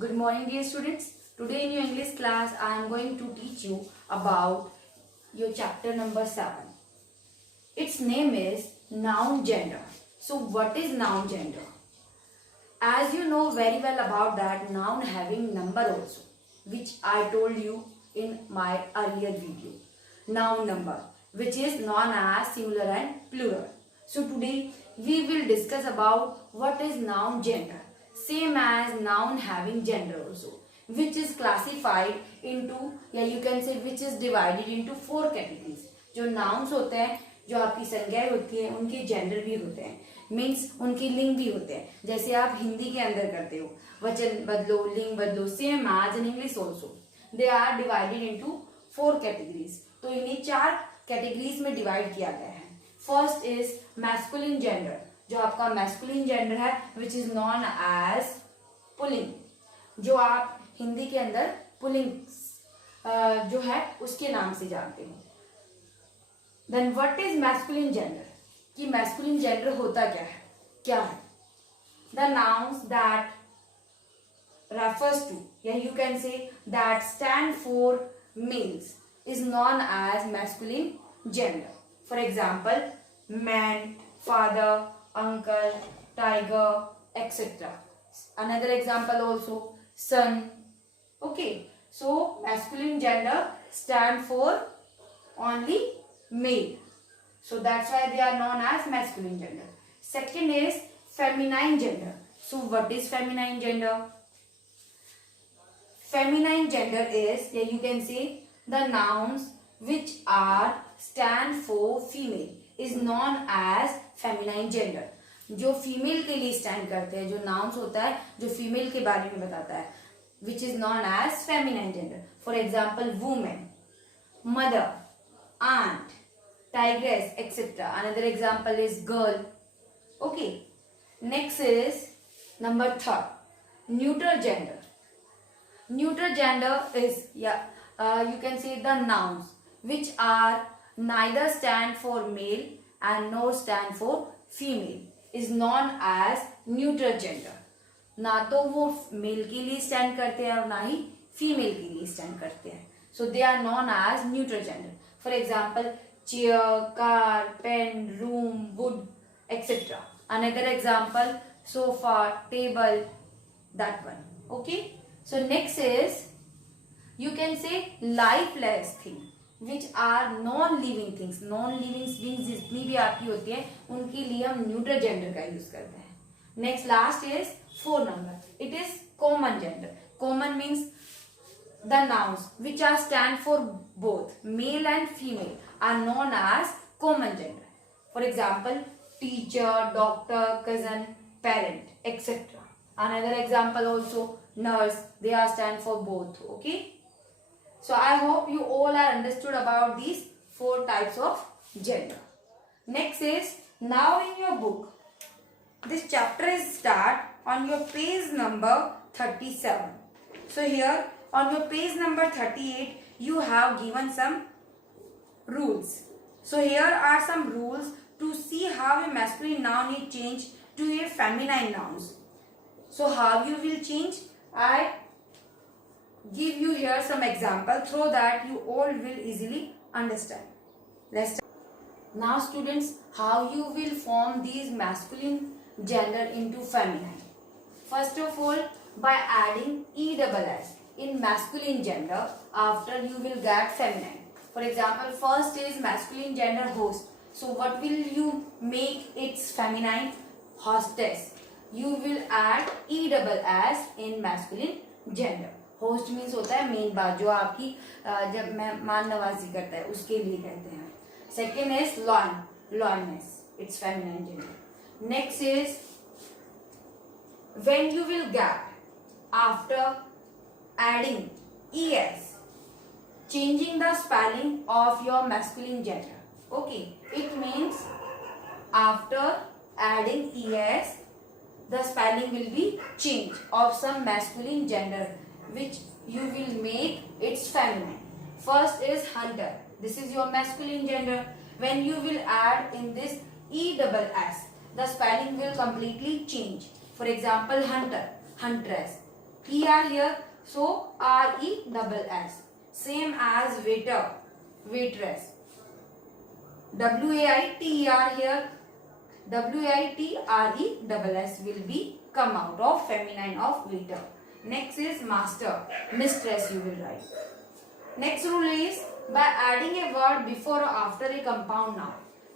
Good morning, dear students. Today in your English class, I am going to teach you about your chapter number 7. Its name is Noun Gender. So, what is noun gender? As you know very well about that, noun having number also, which I told you in my earlier video. Noun number, which is known as singular and plural. So, today we will discuss about what is noun gender. Same as noun having gender also, which is classified into, या you can say which is divided into 4 categories. जो nouns होते हैं, जो आपकी संज्ञाएं होती हैं, उनके जेंडर भी होते हैं, मीन्स उनके लिंग भी होते हैं. जैसे आप हिंदी के अंदर करते हो, वचन बदलो, लिंग बदलो, same as in English also. They are divided into 4 categories. तो इन्हें 4 कैटेगरीज में डिवाइड किया गया है. फर्स्ट इज मैस्कुलिन जेंडर, जो आपका मैस्कुलिन जेंडर है, विच इज नॉन एज पुलिंग, जो आप हिंदी के अंदर पुलिंग जो है उसके नाम से जानते हो. Then what is masculine gender, कि मैस्कुलिन जेंडर होता क्या है. The nouns that refers to, या you can say that stand for males is known as masculine gender. For example, man, father, uncle, tiger, etc. Another example also, son. Okay, so masculine gender stand for only male, so that's why they are known as masculine gender. Second is feminine gender. So what is feminine gender? Feminine gender is, yeah, you can say the nouns which are stand for female is known as feminine gender. जो female के लिए stand करते हैं, जो nouns होता है जो female के बारे में बताता है, which is known as feminine gender. For example, woman, mother, aunt, tigress, etc. Another example is girl. Okay. Next is number 3, neuter gender. Neuter gender is, you can say the nouns which are neither stand for male and nor stand for female is known as neuter gender. ना तो वो mail के लिए stand करते हैं और ना ही female के लिए स्टैंड करते हैं. So they are known as neutral gender. For example, chair, car, pen, room, wood, etcetera. Another example, sofa, table, that one. Okay. So next is, you can say lifeless thing which are non-living things. Non-living beings जितनी भी आपकी होती है उनके लिए हम neutral gender का use करते हैं. Next last is 4 number. It is common gender. Common means the nouns which are stand for both male and female are known as common gender. For example, teacher, doctor, cousin, parent, etc. Another example also, nurse, they are stand for both. Okay, so I hope you all are understood about these 4 types of gender. Next is, now in your book, this chapter is start on your page number 37. So here on your page number 38 you have given some rules. So here are some rules to see how a masculine noun is changed to a feminine nouns. So how you will change? I give you here some example so that you all will easily understand. Let's start. Now students, how you will form these masculine gender into feminine? First of all, by adding ESS in masculine gender, after you will get feminine. For example, first is masculine gender host. So what will you make its feminine? Hostess. You will add ESS in masculine gender. Host means होता है main बात, जो आपकी जब मेहमान नवाजी करता है उसके लिए कहते हैं. Second is lioness, it's feminine gender. Next is when you will get after adding ES, changing the spelling of your masculine gender. Okay, it means after adding ES, the spelling will be changed of some masculine gender which you will make its feminine. First is hunter. This is your masculine gender. When you will add in this ESS, the spelling will completely change. For example, hunter, huntress, ER here, so RESS. Same as waiter, waitress. WAITER here, WAITRESS will be come out of feminine of waiter. Next is master, mistress you will write. Next rule is by adding a word before or after a compound noun.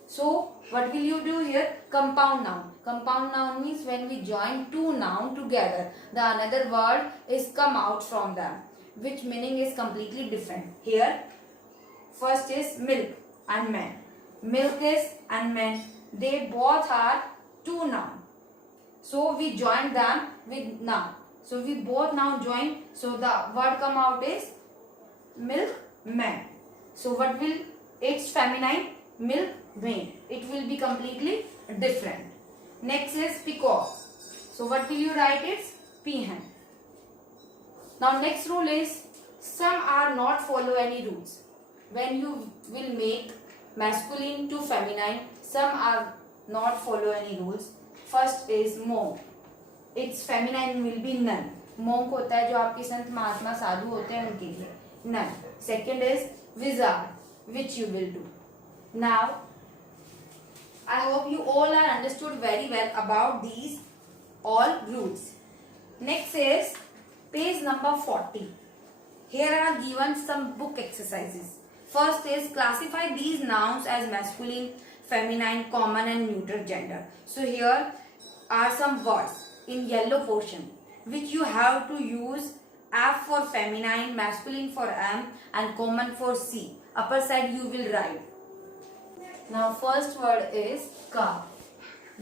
So what will you do here? Compound noun. Compound noun means when we join two nouns together, the another word is come out from them, which meaning is completely different. Here first is milk and man. Milk is and man. They both are two nouns. So we join them with noun. So we both now join. So the word come out is milk man. So what will its feminine? Milk man. It will be completely different. Next is peacock. So what will you write? It's peahen. Now next rule is some are not follow any rules. When you will make masculine to feminine, some are not follow any rules. First is monk. Its feminine will be nun. Monk होता है जो आपके संत महात्मा साधु होते हैं उनके लिए nun. Second is wizard, which you will do. Now, I hope you all are understood very well about these all rules. Next is page number 40. Here are given some book exercises. First is classify these nouns as masculine, feminine, common and neuter gender. So here are some words in yellow portion which you have to use F for feminine, masculine for M and common for C. Upper side you will write. Now first word is car.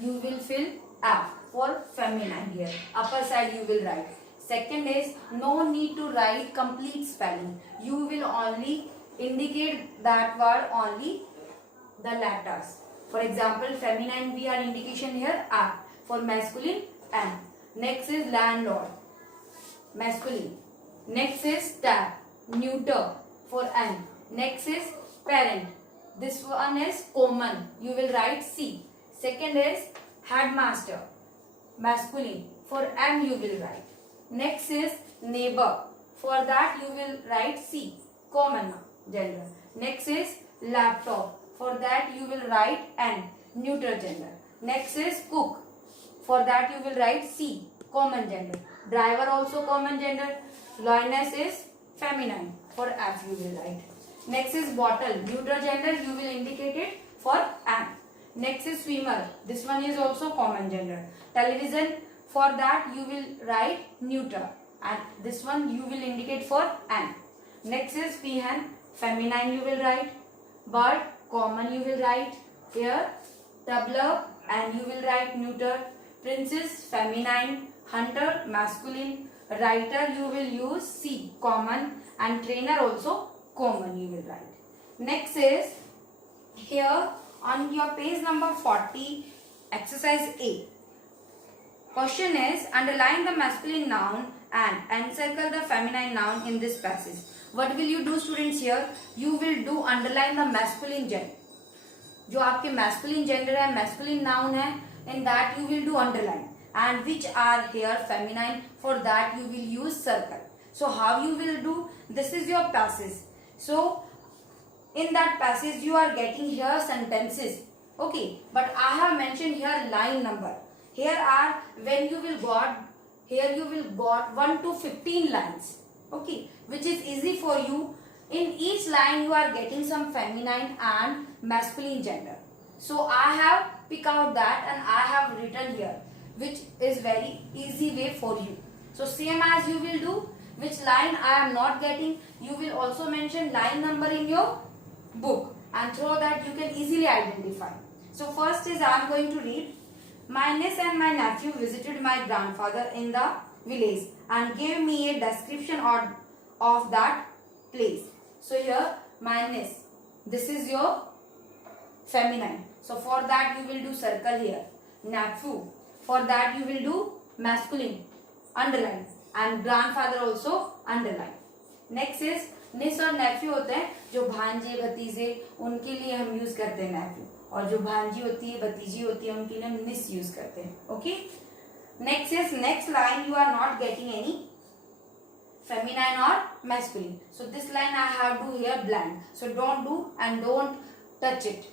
You will fill F for feminine here. Upper side you will write. Second is no need to write complete spelling. You will only indicate that word only the letters. For example, feminine we are indication here F. For masculine M. Next is landlord, masculine. Next is tap, neuter for N. Next is parent. This one is common. You will write C. Second is headmaster, masculine. For M you will write. Next is neighbor. For that you will write C, common gender. Next is laptop. For that you will write N, neuter gender. Next is cook. For that you will write C, common gender. Driver also common gender. Lioness is feminine. For F you will write. Next is bottle. Neuter gender you will indicate it for M. Next is swimmer. This one is also common gender. Television. For that you will write neuter. And this one you will indicate for N. Next is peahen. Feminine you will write. Bird. Common you will write. Here. Tumbler. And you will write neuter. Princess, feminine. Hunter, masculine. Writer you will use C, common. And trainer also common you will write. Next is here on your page number 40, exercise A. Question is underline the masculine noun and encircle the feminine noun in this passage. What will you do students here? You will do underline the masculine gender. जो आपके masculine gender है, masculine noun है, in that you will do underline. And which are here feminine, for that you will use circle. So how you will do? This is your passage. So in that passage you are getting here sentences. Okay, but I have mentioned here line number. Here are when you will got, here you will got 1 to 15 lines. Okay, which is easy for you. In each line you are getting some feminine and masculine gender. So I have picked out that and I have written here, which is very easy way for you. So same as you will do, which line I am not getting, you will also mention line number in your book and through that you can easily identify. So first is I am going to read. My niece and my nephew visited my grandfather in the village and gave me a description of that place. So here my niece, this is your feminine. So for that you will do circle here. Nephew, for that you will do masculine, underline, and grandfather also underline. Next is niece और nephew होते हैं जो भांजे भतीजे, उनके लिए हम use करते हैं nephew, और जो भांजी होती है भतीजी होती है उनके लिए niece यूज करते हैं. Okay. Next is next line you are not getting any feminine or masculine. So this line I have to here blank. So don't do and don't touch it.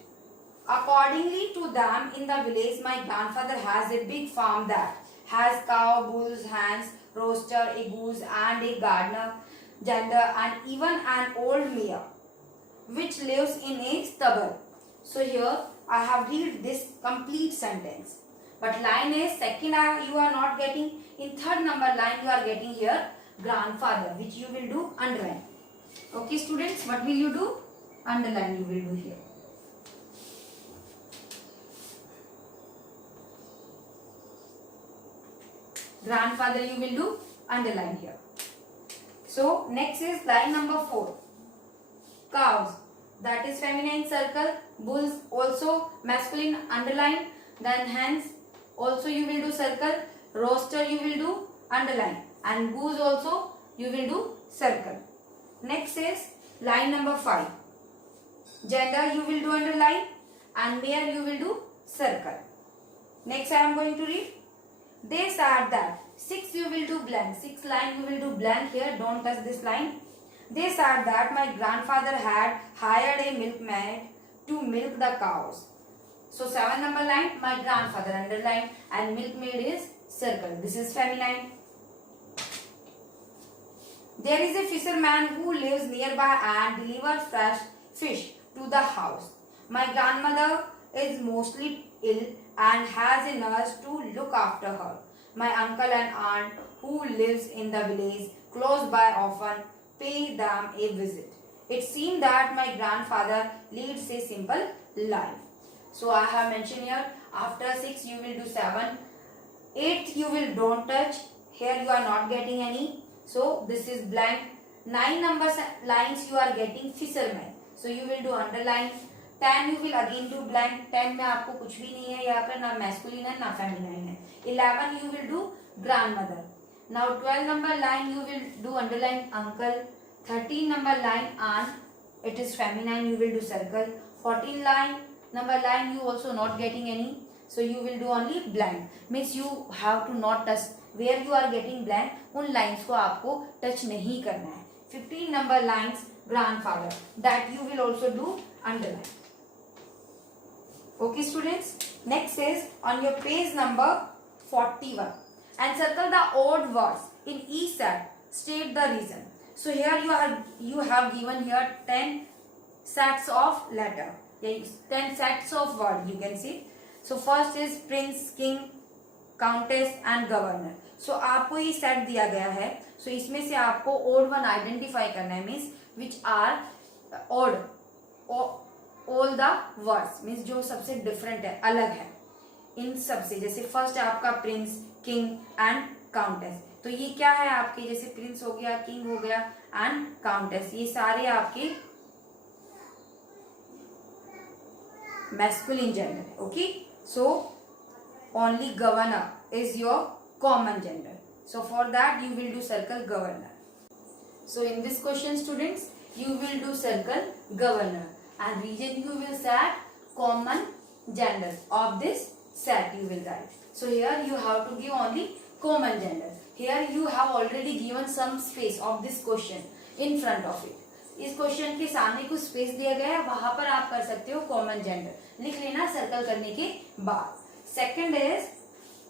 Accordingly to them, in the village, my grandfather has a big farm that has cow, bulls, hens, rooster, a goose, and a gardener, gender, and even an old mare, which lives in a stubble. So here I have read this complete sentence. But line is second you are not getting. In third number line you are getting here grandfather, which you will do underline. Okay students, what will you do? Underline you will do here. Grandfather you will do underline here. So next is line number 4. Cows, that is feminine, circle. Bulls also masculine, underline. Then hens also you will do circle. Rooster you will do underline. And goose also you will do circle. Next is line number 5. Gender you will do underline. And mare you will do circle. Next I am going to read. They said that 6 you will do blank. 6 line you will do blank here. Don't touch this line. They said that my grandfather had hired a milkmaid to milk the cows. So 7 number line, my grandfather underline, and milkmaid is circle. This is feminine. There is a fisherman who lives nearby and delivers fresh fish to the house. My grandmother is mostly ill and has a nurse to look after her. My uncle and aunt who lives in the village close by often pay them a visit. It seemed that my grandfather leads a simple life. So I have mentioned here, after 6 you will do 7. 8 you will don't touch. Here you are not getting any. So this is blank. 9 numbers lines you are getting fisherman. So you will do underline. 10 you will again do blank. 10 में आपको कुछ भी नहीं है यहाँ पर, ना masculine है ना feminine है. 11 you will do grandmother. Now 12 number line you will do underline uncle. 13 number line aunt, it is feminine, you will do circle. 14 number line you also not getting any, so you will do only blank. Means you have to not touch where you are getting blank, उन lines को आपको touch नहीं करना है. 15 number lines grandfather, that you will also do underline. Okay students, next is on your page number 41 and circle the odd words in each set. State the reason. So here you have given here 10 sets of letter. 10 sets of word you can see. So first is prince, king, countess and governor. So आपको ये set दिया गया है. So इसमें से आपको odd one identify करना है, means which are odd. All the words means जो सबसे different है, अलग है इन सबसे. जैसे फर्स्ट है आपका प्रिंस, किंग एंड काउंटेस. तो ये क्या है आपके, जैसे प्रिंस हो गया, किंग हो गया एंड काउंटेस, ये सारे आपके masculine gender. Okay, so only governor is your common gender. So for that you will do circle governor. So in this question students, you will do circle governor and region you will set common gender of this set you will write. So here you have to give only common gender. Here you have already given some space of this question in front of it. इस question के सामने कुछ space दिया गया है, वहां पर आप कर सकते हो कॉमन जेंडर लिख लेना सर्कल करने के बाद. Second is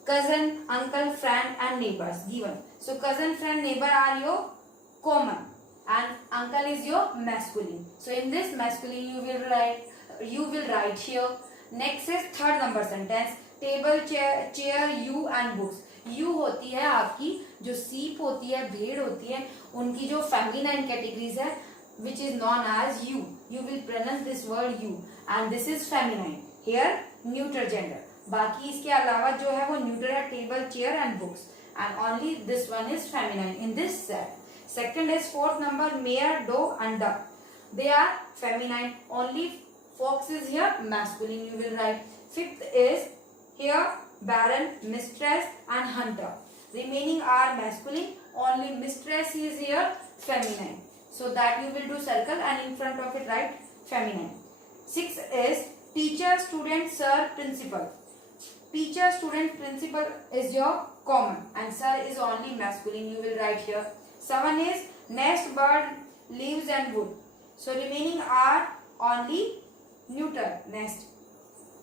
cousin, uncle, friend and neighbors given. So cousin, friend, neighbor are your common and uncle is your masculine. So in this masculine you will write here. Next is third number sentence, table, chair, you and books. You होती है आपकी जो सीप होती है, भेड़ होती है, उनकी जो फेमिनाइन कैटेगरीज है which is known as you. You will pronounce this word you and this is feminine. Here neuter gender. बाकी इसके अलावा जो है वो न्यूट्रल है, table, chair and books and only this one is feminine in this set. Second is fourth number, mare, dog and duck. They are feminine. Only fox is here masculine you will write. Fifth is here baron, mistress and hunter. Remaining are masculine. Only mistress is here feminine. So that you will do circle and in front of it write feminine. Sixth is teacher, student, sir, principal. Teacher, student, principal is your common and sir is only masculine you will write here. 7 is nest, bird, leaves and wood. So remaining are only neuter, nest,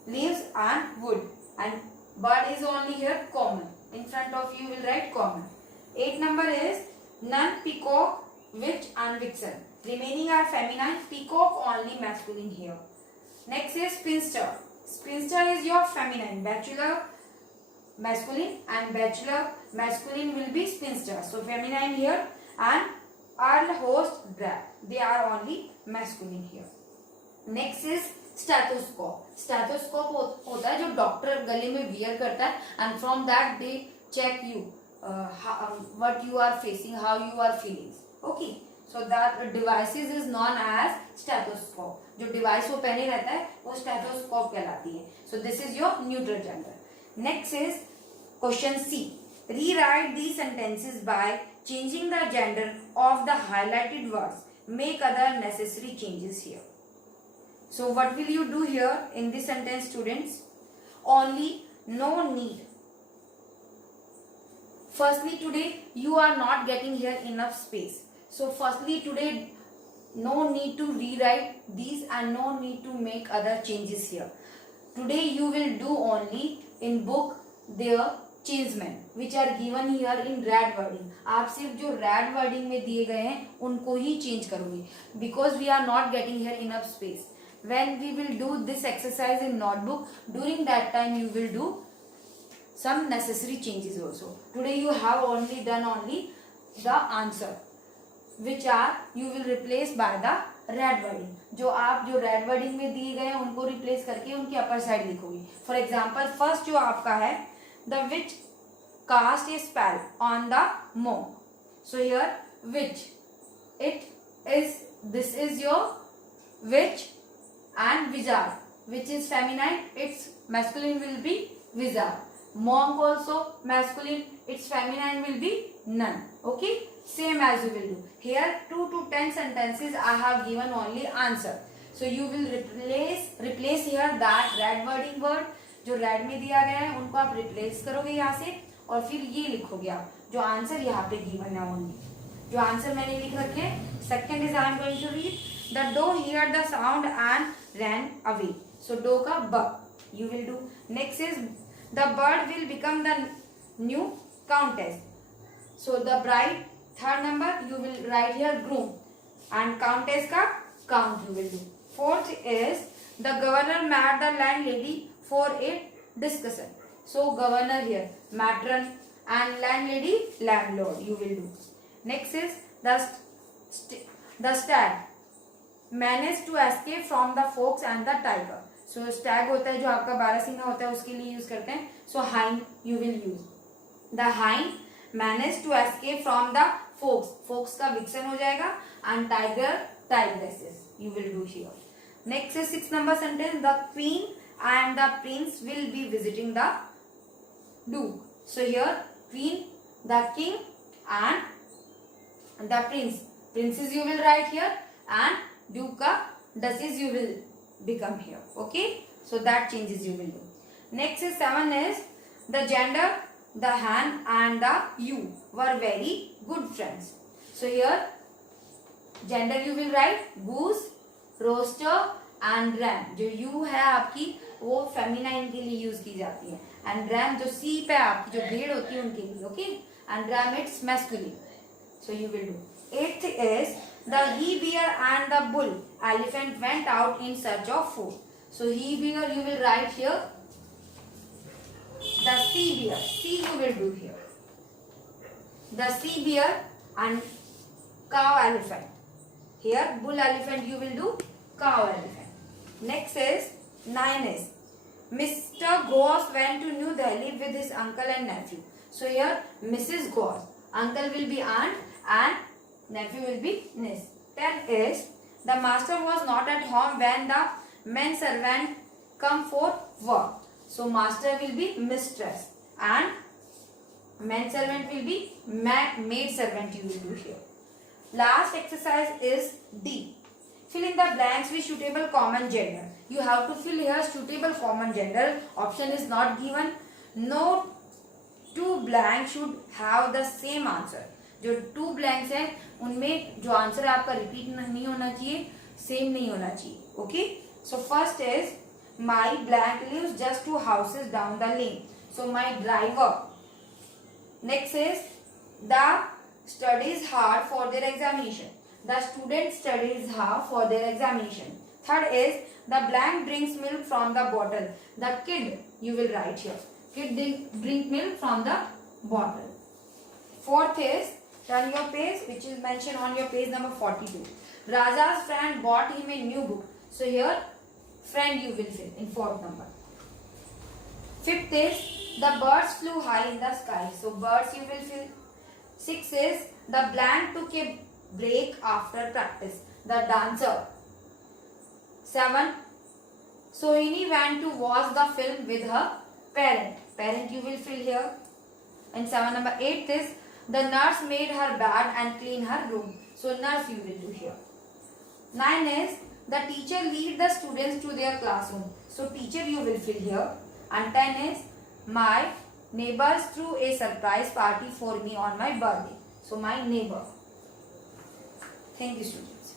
leaves and wood, and bird is only here common. In front of you will write common. 8 number is nun, peacock, witch and vixen. Remaining are feminine, peacock only masculine here. Next is spinster. Spinster is your feminine, bachelor masculine and bachelor masculine will be spinster. So feminine here, and earl, host, drag, they are only masculine here. Next is stethoscope. Stethoscope होता है जो doctor गले में wear करता है, and from that they check you what you are facing, how you are feeling. Okay, so that devices is known as stethoscope. जो device वो पहने रहता है वो स्टेथोस्कोप कहलाती है. So this is your neutral gender. Next is question C. Rewrite the sentences by changing the gender of the highlighted words. Make other necessary changes here. So what will you do here in this sentence, students? Only, no need. Firstly, today you are not getting here enough space. So firstly, today no need to rewrite these and no need to make other changes here. Today you will do only in book their changemen which are given here in red wording. आप सिर्फ जो red wording में दिए गए हैं उनको ही change करोगे, because we are not getting here enough space. When we will do this exercise in notebook, during that time you will do some necessary changes also. Today you have only done only the answer which are you will replace by the red wording. जो आप जो red wording में दिए गए हैं उनको replace करके उनकी upper side लिखोगे. For example, first जो आपका है the witch cast a spell on the monk. So here witch, it is, this is your witch, and wizard, which is feminine, its masculine will be wizard. Monk also masculine, its feminine will be nun. Okay, same as you will do here. 2 to 10 sentences I have given only answer. So you will replace here that red wording word जो red में दिया गया है उनको आप replace करोगे यहाँ से, और फिर ये लिखोगे आप जो आंसर यहाँ पे given है only. जो आंसर मैंने लिख रखे. Second is I am going to read. The doe heard the sound and ran away. So doe का b you will do. Next is the bird will become the new countess. So the bride, third number you will write here groom, and countess का count you will do. Fourth is the governor met the landlady for a discussion. So governor here matron and landlady landlord you will do. Next is the stag managed to escape from the fox and the tiger. So stag होता है जो आपका बारहसिंगा होता है उसके लिए use करते हैं. So hind you will use. The hind managed to escape from the fox. Fox का vixen हो जाएगा, and tiger tigresses you will do here. Next is 6 number sentence. The queen and the prince will be visiting the duke. So here queen, the king and the prince. Princes you will write here, and duke ka duchess you will become here. Okay, so that changes you will do. Next is 7 is the gender, the hen and the ewe were very good friends. So here gender you will write goose, rooster and ram. जो ewe है आपकी वो feminine के लिए use की जाती है, and ram जो sheep है आपकी जो भेड़ होती है उनके लिए. Okay, and ram it's masculine. So you will do. 8th is the he-bear and the bull elephant went out in search of food. So he-bear you will write here. The sea-bear, sea you will do here. The sea-bear and cow elephant. Here bull elephant you will do cow elephant. Next is 9 is Mr. Ghosh went to New Delhi with his uncle and nephew. So here Mrs. Ghosh, uncle will be aunt and nephew will be niece. 10 is the master was not at home when the men servant come for work. So master will be mistress and men servant will be maid servant you will do here. Last exercise is D. Fill in the blanks with suitable common gender. You have to fill here suitable common gender. Option is not given. No two blanks should have the same answer. जो 2 blanks है उनमें जो answer है आपका repeat नहीं होना चाहिए, same नहीं होना चाहिए. Okay, so first is my blank lives just 2 houses down the lane. So my driver. Next is the studies hard for their examination. The student studies hard for their examination. Third is the blank drinks milk from the bottle. The kid, you will write here. Kid drink milk from the bottle. Fourth is, turn your page, which is mentioned on your page number 42. Raja's friend bought him a new book. So here, friend you will fill in fourth number. Fifth is, the birds flew high in the sky. So birds you will fill. 6 is the blank took a break after practice. The dancer. 7. Sohini went to watch the film with her parent. Parent you will fill here. And 7 number 8 is the nurse made her bed and clean her room. So nurse you will do here. 9 is the teacher lead the students to their classroom. So teacher you will fill here. And 10 is my neighbors threw a surprise party for me on my birthday. So my neighbor. Thank you, students.